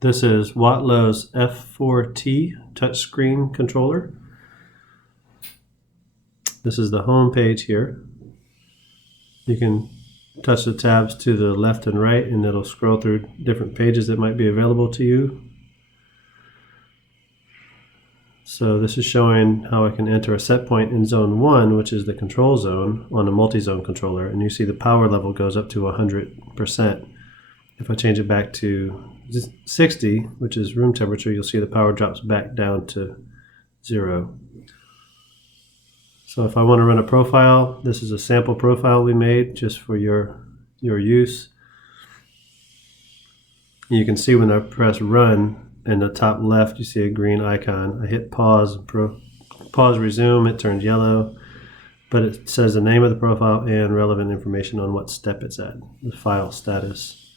This is Watlow's F4T touchscreen controller. This is the home page here. You can touch the tabs to the left and right and it'll scroll through different pages that might be available to you. So this is showing how I can enter a set point in zone 1, which is the control zone on a multi-zone controller, and you see the power level goes up to 100%. If I change it back to 60, which is room temperature, you'll see the power drops back down to 0. So if I want to run a profile, this is a sample profile we made just for your use. You can see when I press run, in the top left you see a green icon. I hit pause, resume, it turns yellow, but it says the name of the profile and relevant information on what step it's at, the file status.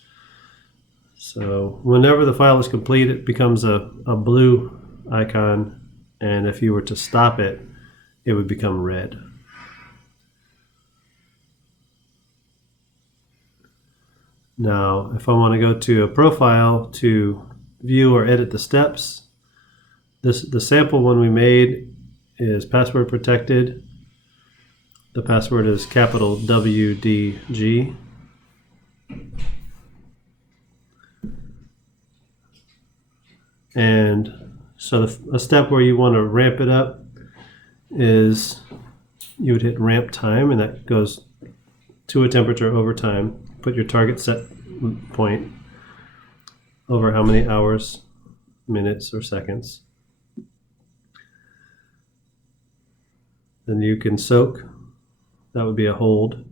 So whenever the file is complete, it becomes a blue icon, and if you were to stop it, it would become red. Now, if I want to go to a profile to view or edit the steps, the sample one we made is password protected. The password is capital WDG. And so a step where you want to ramp it up is you would hit ramp time, and that goes to a temperature over time. Put your target set point over how many hours, minutes, or seconds. Then you can soak. That would be a hold.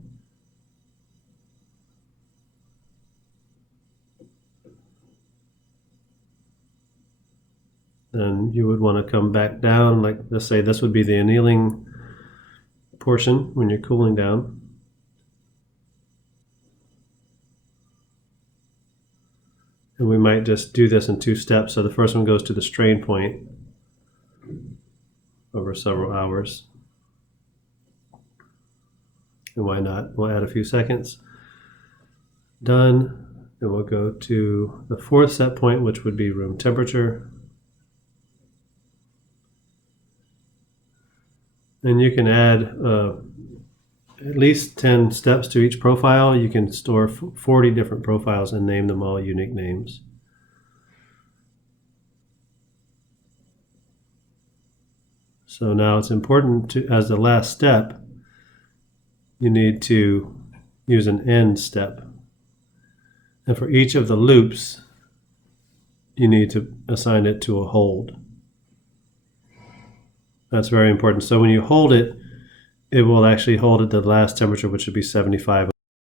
Then you would want to come back down, like let's say this would be the annealing portion when you're cooling down. And we might just do this in 2 steps. So the first one goes to the strain point over several hours. And why not? We'll add a few seconds. Done. Then we'll go to the 4th set point, which would be room temperature. And you can add at least 10 steps to each profile. You can store 40 different profiles and name them all unique names. So now it's important to, as the last step, you need to use an end step. And for each of the loops, you need to assign it to a hold. That's very important. So when you hold it, it will actually hold at the last temperature, which would be 75.